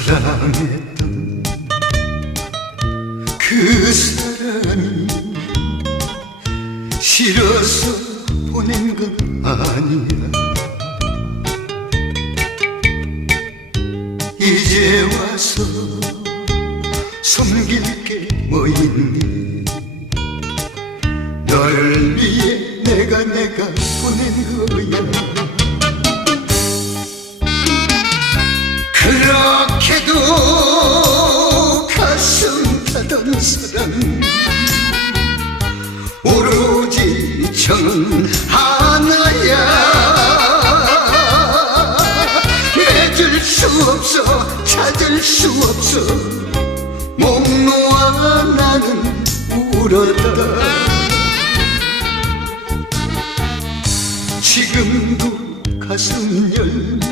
사랑했던 그 사람이 싫어서 보낸 건 아니야. 이제 와서 숨길 게 뭐 있니? 널 위해 내가 내가 보낸 거야 그렇게도 가슴 타던 사랑 오로지 정은 하나야. 맺을 수 없어 찾을 수 없어. 목 놓아 나는 울었다. 지금도 가슴 열